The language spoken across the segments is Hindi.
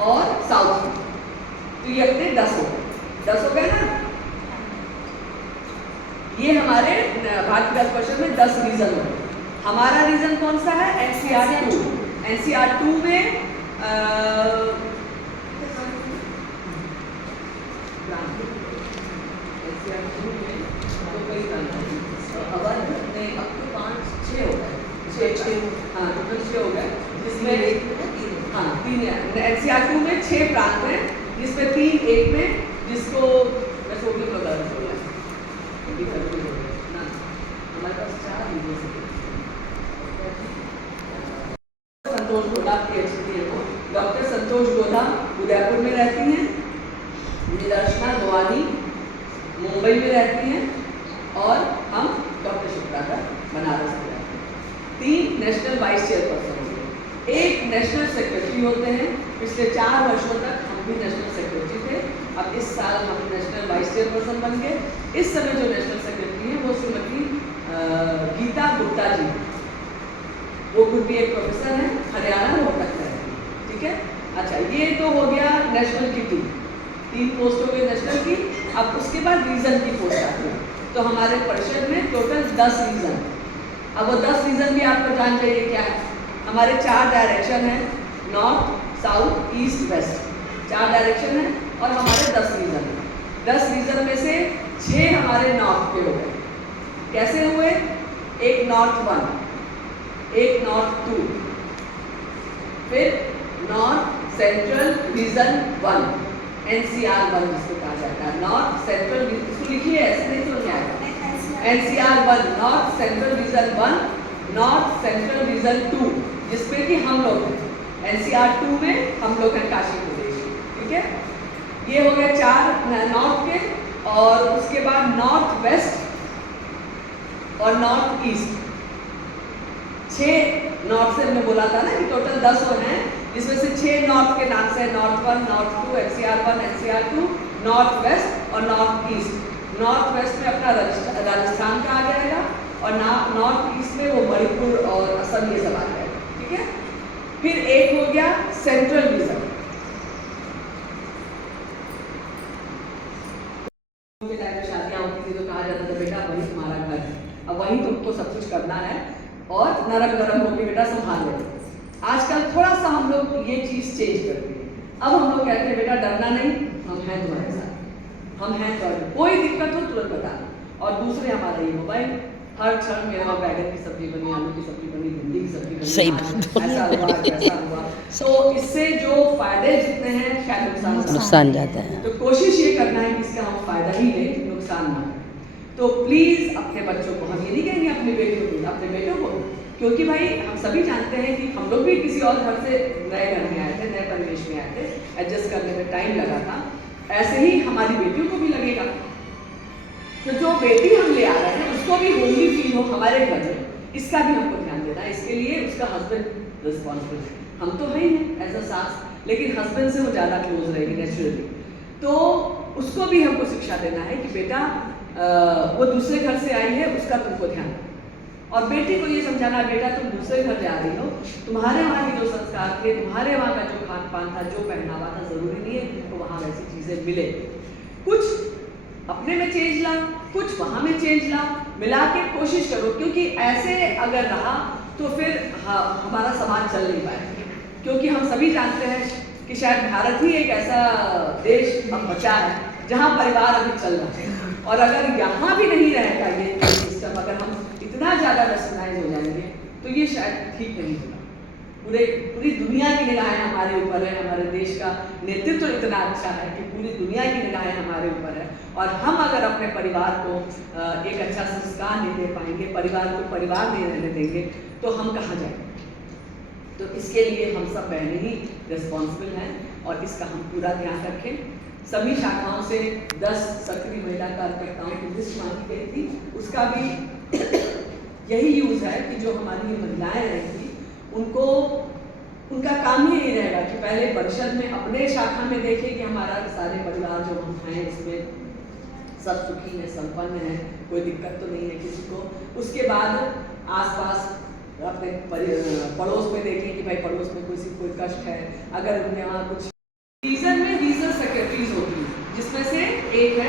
और साउथ में। तो ये अपने 10 हो गए, 10 हो गए ना। ये हमारे भारतीय 10 क्वेश्चन में 10 रीजन हो। हमारा रीजन कौन सा है? एनसीआर 2। एनसीआर 2 में अवध में अब तो 5-6 हो गए, 6 हाँ टोटल 6 हो गए, जिसमें हाँ 3 एनसीआर 2 में 6 प्रांत हैं, जिसमें 3 एक में, जिसको मैं सोचने को लगा ना हमारे पास 4 यूनिवर्सिटी। संतोष गोधा PhD है वो, डॉक्टर संतोष गोधा उदयपुर में रहती हैं, निदर्शना गोवानी मुंबई में रहती हैं, और हम डॉक्टर शुक्लाकर बनारस में रहते हैं। 3 नेशनल वाइस चेयरपर्सन होते हैं, 1 नेशनल सेक्रेटरी होते हैं। पिछले 4 वर्षों तक हम भी नेशनल सेक्रेटरी थे, अब इस साल हम नेशनल वाइस चेयरपर्सन बन गए। इस समय जो नेशनल सेक्रेटरी हैं वो श्रीमती गीता गुप्ता जी, वो खुद भी एक प्रोफेसर हैं, हरियाणा रोहतक में रहती है। ठीक है, अच्छा ये तो हो गया नेशनल की 3 पोस्ट हो गई नेशनल की। अब उसके बाद रीजन की पोस्ट आती है, तो हमारे परिषद में टोटल 10 रीजन। अब वो 10 रीजन भी आपको जान चाहिए क्या है। हमारे 4 डायरेक्शन हैं, north south east west, 4 direction है, और हमारे 10 रीजन हैं। 10 रीजन में से 6 हमारे नॉर्थ के हो गए। कैसे हुए? एक नॉर्थ 1, एक नॉर्थ 2, फिर नॉर्थ सेंट्रल रीजन 1, एनसीआर 1 जिसको कहा जाता है। नॉर्थ सेंट्रल, इसको लिखिए, ऐसे नहीं समझ आएगा। NCR 1 north central region 1, north central region 2 जिसमें कि हम लोग हैं। एनसीआर 2 में हम लोग हैं काशी प्रदेश। ठीक है, ये हो गया 4 नॉर्थ के, और उसके बाद नॉर्थ वेस्ट और नॉर्थ ईस्ट। 6 नॉर्थ से हमने बोला था ना कि टोटल 10 और हैं, जिसमें से 6 नॉर्थ के नाम से, north 1, north 2, NCR 1, NCR 2, north west और नॉर्थ ईस्ट। नॉर्थ वेस्ट में अपना राजस्थान का आ जाएगा, और नॉर्थ ईस्ट में वो मणिपुर और असम ये सब आ जाएगा। ठीक है, फिर एक हो गया सेंट्रल रीजन। शादियां होती थी तो कहा जाता था बेटा वही तुम्हारा घर है, अब वही तुमको सब कुछ करना है, और नरम नरम होकर बेटा संभाल लो। आजकल थोड़ा सा हम लोग ये चीज़ चेंज कर दिए। अब हम लोग कहते हैं बेटा डरना नहीं, हम हैं तुम्हारे साथ, हम हैं तुम्हारे, कोई दिक्कत हो तुरंत बता। और दूसरे हमारा ये मोबाइल, हर क्षण मेरे वहाँ बैगन की सब्जी बनी, आलू की सब्जी बनी, भिंडी की सब्जी बनी, सही बात, ऐसा हुआ कैसा हुआ। तो इससे जो फायदे जितने हैं शायद नुकसान ज़्यादा है। तो कोशिश ये करना है कि इसका हम फायदा ही लें, नुकसान ना करें। तो प्लीज़ अपने बच्चों को, हम ये नहीं कहेंगे अपने बेटियों को, अपने बेटों को, क्योंकि भाई हम सभी जानते हैं कि हम लोग भी किसी और घर से नए घर में आए थे, नए परिवेश में आए थे, एडजस्ट करने में टाइम लगा था। ऐसे ही हमारी बेटियों को भी लगेगा। तो जो बेटी हम ले आ रहे हैं उसको भी होमली फील हो हमारे घर में, इसका भी हमको ध्यान देना है। इसके लिए उसका हस्बैंड रिस्पॉन्सिबल है, हम तो है ही हैं एज अ सास, लेकिन हस्बैंड से वो ज़्यादा क्लोज रहेगी नेचुरली। तो उसको भी हमको शिक्षा देना है कि बेटा वो दूसरे घर से आई है, उसका तुमको ध्यान रखना। और बेटी को ये समझाना, बेटा तुम दूसरे घर जा रही हो, तुम्हारे वहाँ के जो संस्कार थे, तुम्हारे वहाँ का जो खान पान था, जो पहनावा था, जरूरी नहीं है तुमको वहाँ वैसी चीजें मिले। कुछ अपने में चेंज ला, कुछ वहाँ में चेंज ला, मिला के कोशिश करो, क्योंकि ऐसे अगर रहा तो फिर हमारा समाज चल नहीं पाएगा। क्योंकि हम सभी जानते हैं कि शायद भारत ही एक ऐसा देश अब बचा है जहाँ परिवार अभी चल रहा है, और अगर यहाँ भी नहीं रहेगा ये सिस्टम, अगर हम इतना ज़्यादा वेस्टर्नाइज हो जाएंगे तो ये शायद ठीक नहीं होगा। पूरी दुनिया की निगाहें हमारे ऊपर है, हमारे देश का नेतृत्व इतना अच्छा है कि पूरी दुनिया की निगाहें हमारे ऊपर है, और हम अगर अपने परिवार को एक अच्छा संस्कार नहीं दे पाएंगे, परिवार को परिवार नहीं रहने देंगे, तो हम कहाँ जाएंगे। तो इसके लिए हम सब बहनें ही रिस्पॉन्सिबल हैं, और इसका हम पूरा ध्यान रखें। सभी शाखाओं से 10 सक्रिय महिला कार्यकर्ताओं की लिस्ट मांगी गई थी, उसका भी यही यूज़ है कि जो हमारी ये महिलाएं रहेंगी उनको, उनका काम ही यही रहेगा कि पहले परिषद में अपने शाखा में देखें कि हमारा सारे परिवार जो हम हैं इसमें सब सुखी है, संपन्न है, कोई दिक्कत तो नहीं है किसी को। उसके बाद आसपास अपने पड़ोस में देखें कि भाई पड़ोस में कोई कष्ट है, अगर उन्हें वहाँ कुछ रीजन में रीजनल सेक्रेटरीज होती हैं, जिसमें से एक है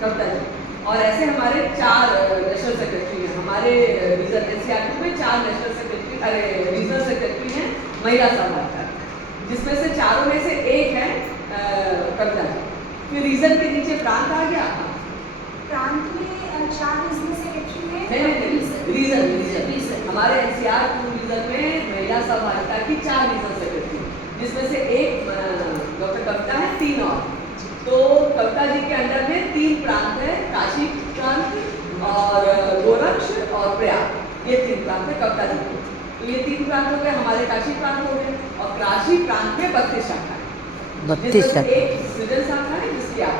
कविता जी, और ऐसे हमारे 4 नेशनल सेक्रेटरी हैं। हमारे रीजन एनसीईआरटी में 4 रीजनल सेक्रेटरी हैं महिला समाज, जिसमें से चारों में से एक है कविता जी। फिर रीजन के नीचे प्रांत आ गया। प्रांत में 4 रीजनल सेक्रेटरी हैं। रीजन हमारे एनसीआर रीजन में महिला सहभागिता की 4 रीजनल सेक्रेटरी, जिसमें से एक डॉक्टर कविता है, 3 और। तो कविता जी के अंडर में 3 प्रांत है, काशी प्रांत और गोरक्ष और प्रयाग। ये 3 प्रांत है कविता जी के। तो ये 3 प्रांत हो गए, हमारे काशी प्रांत हो गए, और काशी प्रांत में 32 शाखा है। 32 शाखा। एक सृजन शाखा है, जिसकी आप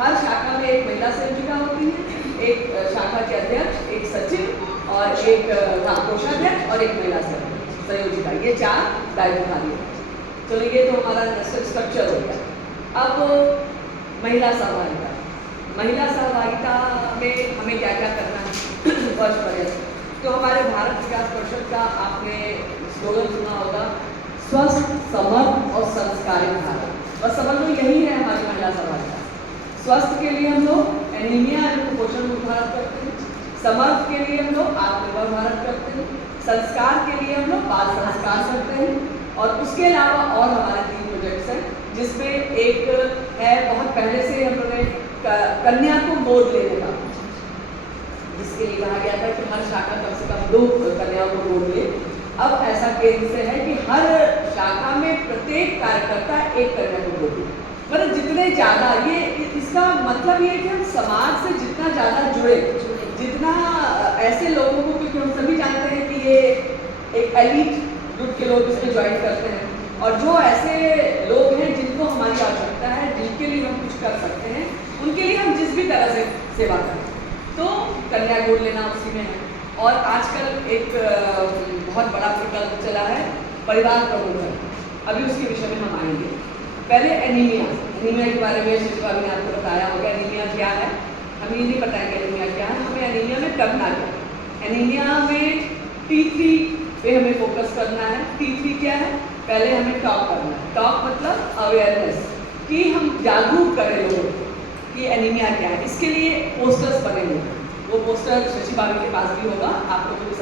हर शाखा में एक महिला संयोजिका होती है, एक शाखा के अध्यक्ष, एक सचिव और एक कोषाध्यक्ष और एक महिला संयोजिका। ये 4 दायित्वधारी हैं। चलो ये तो हमारा नेशनल स्ट्रक्चर हो गया। अब महिला सहभागिता। महिला सहभागिता में हमें क्या क्या करना है वर्ष पर्यंत। तो हमारे भारत विकास परिषद का आपने स्लोगन सुना होगा, स्वस्थ, समर्थ और संस्कारित भारत। और समझ लो यही है हमारी महिला सहभागिता। स्वस्थ के लिए हम लोग एनीमिया यानी कुपोषण मुक्त भारत करते हैं, समर्थ के लिए हम लोग आत्मनिर्भर भारत करते हैं, संस्कार के लिए हम लोग बाल संस्कार करते हैं, और उसके अलावा और हमारे 3 प्रोजेक्ट्स हैं, जिसमें एक है बहुत पहले से हम लोगों ने कन्या को गोद लेने का, जिसके लिए कहा गया था कि हर शाखा कम से कम 2 कन्याओं को गोद ले। अब ऐसा केंद्र से है कि हर शाखा में प्रत्येक कार्यकर्ता एक कन्या को गोद ले। मतलब जितने ज़्यादा, ये इसका मतलब ये है कि हम समाज से जितना ज़्यादा जुड़े, जितना ऐसे लोगों को, क्योंकि हम सभी जानते हैं कि ये एक एलीट ग्रुप के लोग इसमें ज्वाइन करते हैं, और जो ऐसे लोग हैं जिनको हमारी आवश्यकता है, जिनके लिए हम कुछ कर सकते हैं, उनके लिए हम जिस भी तरह से सेवा करें, तो कन्या गोद लेना उसी में है। और आजकल एक बहुत बड़ा प्रकल्प चला है परिवार प्रबंधन, अभी उसके विषय में हम आएंगे। पहले एनीमिया के बारे में शिल्पा ने आपको बताया होगा। एनीमिया क्या है, हम ये नहीं बताएंगे एनीमिया क्या है, हमें एनीमिया में करना क्या है। एनीमिया में T3 पे हमें फोकस करना है। T3 क्या है, पहले हमें टॉक करना है। टॉक मतलब अवेयरनेस, कि हम जागरूक करें लोगों को कि एनीमिया क्या है। इसके लिए पोस्टर्स बने हुए हैं, वो पोस्टर शशि बाबू के पास भी होगा, आपको जो